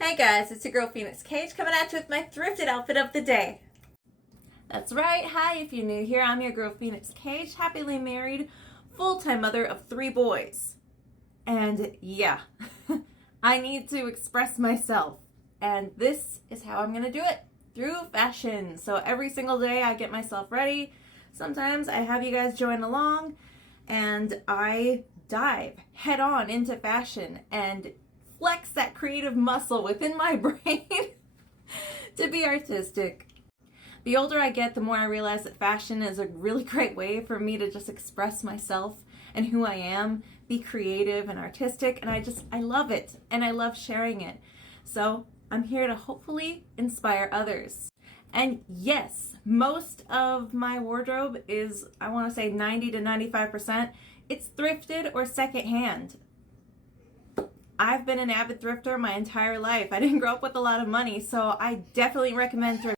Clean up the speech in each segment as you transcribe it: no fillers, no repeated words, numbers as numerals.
Hey guys, it's your girl Phoenix Cage coming at you with my thrifted outfit of the day. That's right, hi, if you're new here, I'm your girl Phoenix Cage, happily married, full-time mother of 3 boys. And yeah, I need to express myself. And this is how I'm gonna do it, through fashion. So every single day I get myself ready. Sometimes I have you guys join along and I dive head on into fashion and flex that creative muscle within my brain to be artistic. The older I get, the more I realize that fashion is a really great way for me to just express myself and who I am, be creative and artistic, and I love it, and I love sharing it. So I'm here to hopefully inspire others. And yes, most of my wardrobe is, I want to say 90 to 95%, it's thrifted or secondhand. I've been an avid thrifter my entire life. I didn't grow up with a lot of money, so I definitely recommend thrifting.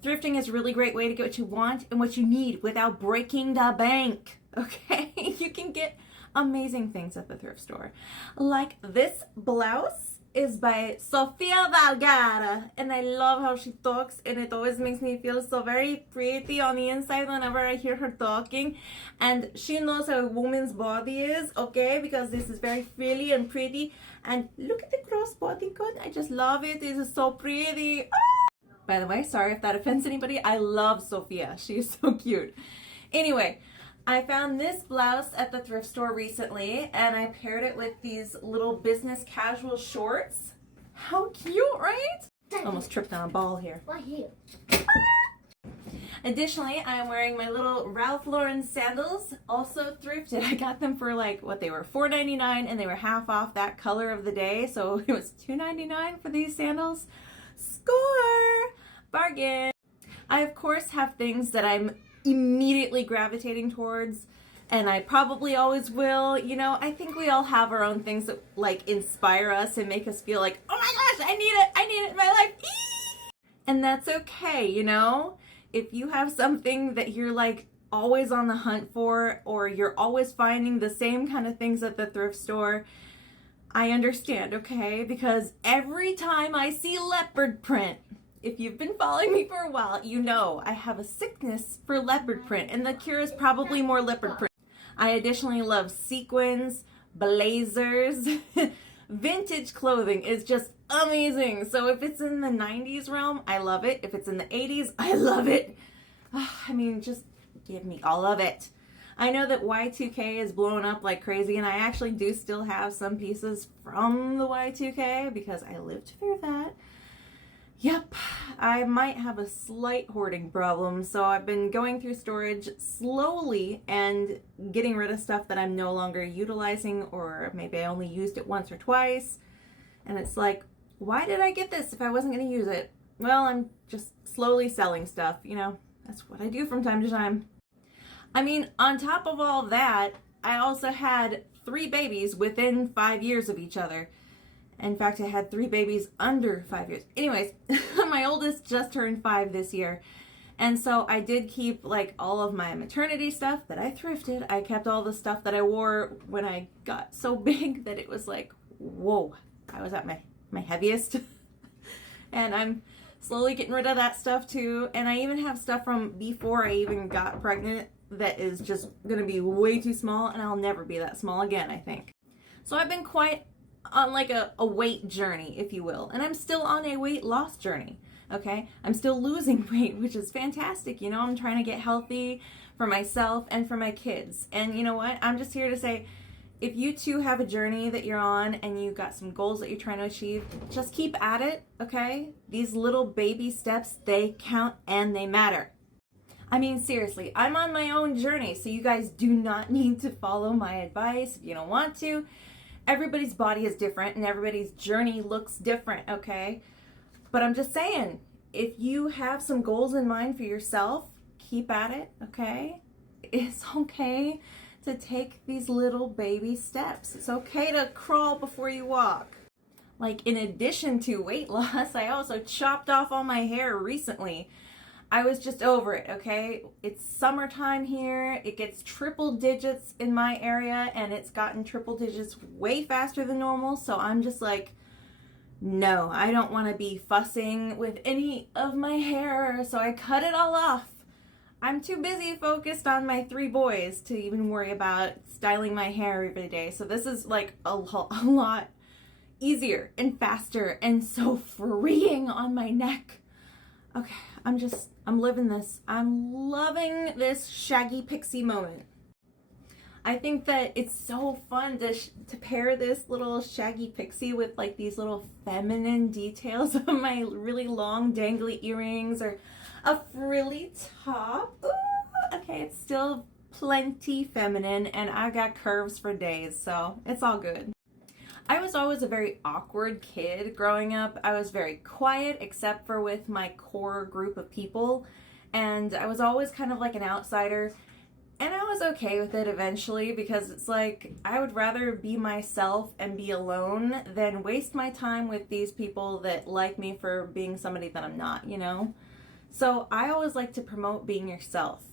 Thrifting is a really great way to get what you want and what you need without breaking the bank, okay? You can get amazing things at the thrift store. Like this blouse is by Sofia Vergara, and I love how she talks, and it always makes me feel so very pretty on the inside whenever I hear her talking. And she knows how a woman's body is, okay, because this is very frilly and pretty. And look at the cross body cut, I just love it. This is so pretty. By the way, sorry if that offends anybody, I love Sophia, she is so cute. Anyway, I found this blouse at the thrift store recently, and I paired it with these little business casual shorts. How cute, right? Almost tripped on a ball here. Why here? Additionally, I'm wearing my little Ralph Lauren sandals, also thrifted. I got them for like, what, they were $4.99, and they were half off that color of the day, so it was $2.99 for these sandals. Score! Bargain! I, of course, have things that I'm immediately gravitating towards, and I probably always will. You know, I think we all have our own things that like inspire us and make us feel like, oh my gosh, I need it in my life. Eee! And that's okay, you know? If you have something that you're like always on the hunt for, or you're always finding the same kind of things at the thrift store, I understand, okay? Because every time I see leopard print, if you've been following me for a while, you know I have a sickness for leopard print, and the cure is probably more leopard print. I additionally love sequins, blazers. Vintage clothing is just amazing. So if it's in the 90s realm, I love it. If it's in the 80s, I love it. I mean, just give me all of it. I know that Y2K is blowing up like crazy, and I actually do still have some pieces from the Y2K because I lived through that. Yep, I might have a slight hoarding problem, so I've been going through storage slowly and getting rid of stuff that I'm no longer utilizing, or maybe I only used it once or twice. And it's like, why did I get this if I wasn't going to use it? Well, I'm just slowly selling stuff, you know, that's what I do from time to time. I mean, on top of all that, I also had 3 babies within 5 years of each other. In fact, I had 3 babies under 5 years. Anyways, my oldest just turned 5 this year. And so I did keep like all of my maternity stuff that I thrifted. I kept all the stuff that I wore when I got so big that it was like, whoa, I was at my heaviest. And I'm slowly getting rid of that stuff too. And I even have stuff from before I even got pregnant that is just gonna be way too small, and I'll never be that small again, I think. So I've been quite on like a weight journey, if you will, and I'm still on a weight loss journey, okay? I'm still losing weight, which is fantastic, you know? I'm trying to get healthy for myself and for my kids. And you know what? I'm just here to say, if you too have a journey that you're on and you've got some goals that you're trying to achieve, just keep at it, okay? These little baby steps, they count and they matter. I mean, seriously, I'm on my own journey, so you guys do not need to follow my advice if you don't want to. Everybody's body is different and everybody's journey looks different, okay? But I'm just saying, if you have some goals in mind for yourself, keep at it, okay? It's okay to take these little baby steps. It's okay to crawl before you walk. Like, in addition to weight loss, I also chopped off all my hair recently. I was just over it, okay? It's summertime here. It gets triple digits in my area, and it's gotten triple digits way faster than normal. So I'm just like, no, I don't want to be fussing with any of my hair, so I cut it all off. I'm too busy focused on my 3 boys to even worry about styling my hair every day. So this is like a lot easier and faster and so freeing on my neck. Okay, I'm living this. I'm loving this shaggy pixie moment. I think that it's so fun to pair this little shaggy pixie with like these little feminine details of my really long dangly earrings or a frilly top. Ooh, okay, it's still plenty feminine and I got curves for days, so it's all good. I was always a very awkward kid growing up. I was very quiet except for with my core group of people, and I was always kind of like an outsider. And I was okay with it eventually because it's like I would rather be myself and be alone than waste my time with these people that like me for being somebody that I'm not, you know? So I always like to promote being yourself,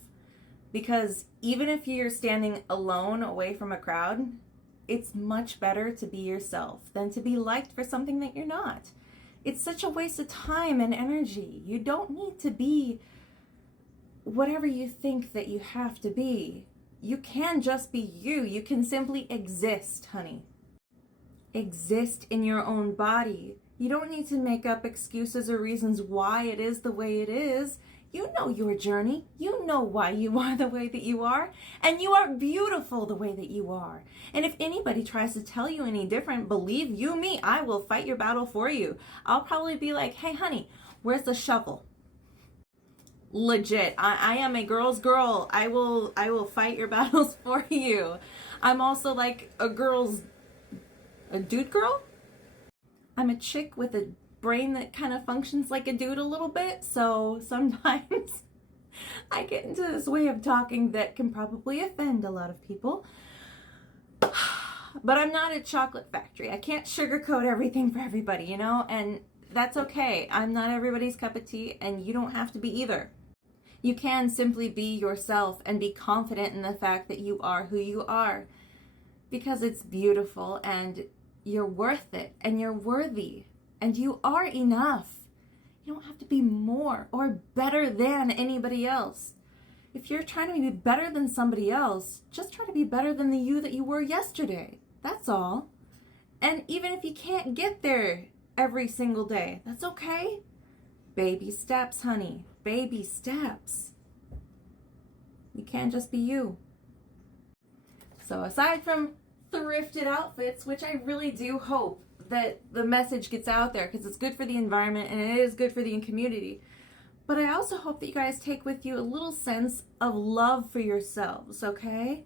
because even if you're standing alone away from a crowd, it's much better to be yourself than to be liked for something that you're not. It's such a waste of time and energy. You don't need to be whatever you think that you have to be. You can just be you. You can simply exist, honey. Exist in your own body. You don't need to make up excuses or reasons why it is the way it is. You know your journey. You know why you are the way that you are. And you are beautiful the way that you are. And if anybody tries to tell you any different, believe you me, I will fight your battle for you. I'll probably be like, hey, honey, where's the shovel? Legit. I am a girl's girl. I will fight your battles for you. I'm also like a dude girl. I'm a chick with a brain that kind of functions like a dude a little bit, so sometimes I get into this way of talking that can probably offend a lot of people. But I'm not a chocolate factory. I can't sugarcoat everything for everybody, you know, and that's okay. I'm not everybody's cup of tea, and you don't have to be either. You can simply be yourself and be confident in the fact that you are who you are, because it's beautiful and you're worth it and you're worthy and you are enough. You don't have to be more or better than anybody else. If you're trying to be better than somebody else, just try to be better than the you that you were yesterday. That's all. And even if you can't get there every single day, that's okay. Baby steps, honey. Baby steps. You can't just be you. So aside from thrifted outfits, which I really do hope that the message gets out there because it's good for the environment and it is good for the community, but I also hope that you guys take with you a little sense of love for yourselves, okay?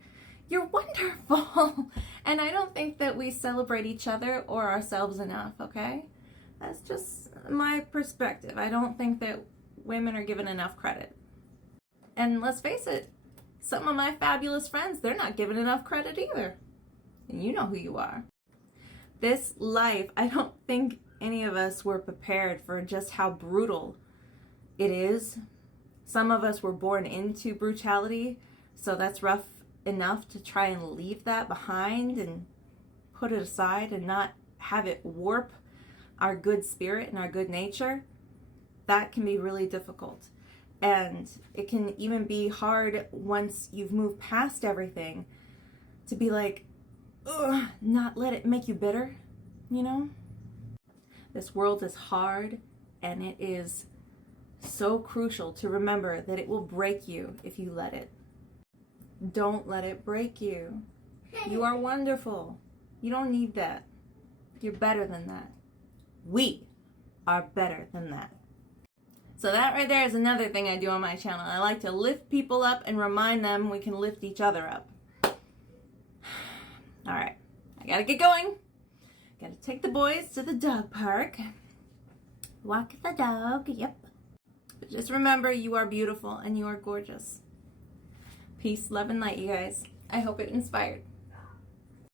You're wonderful. And I don't think that we celebrate each other or ourselves enough, okay? That's just my perspective. I don't think that women are given enough credit. And let's face it, some of my fabulous friends, they're not given enough credit either. And you know who you are. This life, I don't think any of us were prepared for just how brutal it is. Some of us were born into brutality, so that's rough enough to try and leave that behind and put it aside and not have it warp our good spirit and our good nature. That can be really difficult. And it can even be hard once you've moved past everything to be like, ugh, not let it make you bitter, you know? This world is hard, and it is so crucial to remember that it will break you if you let it. Don't let it break you. You are wonderful. You don't need that. You're better than that. We are better than that. So that right there is another thing I do on my channel. I like to lift people up and remind them we can lift each other up. All right, I gotta get going. Gotta take the boys to the dog park. Walk the dog, yep. But just remember, you are beautiful and you are gorgeous. Peace, love, and light, you guys. I hope it inspired.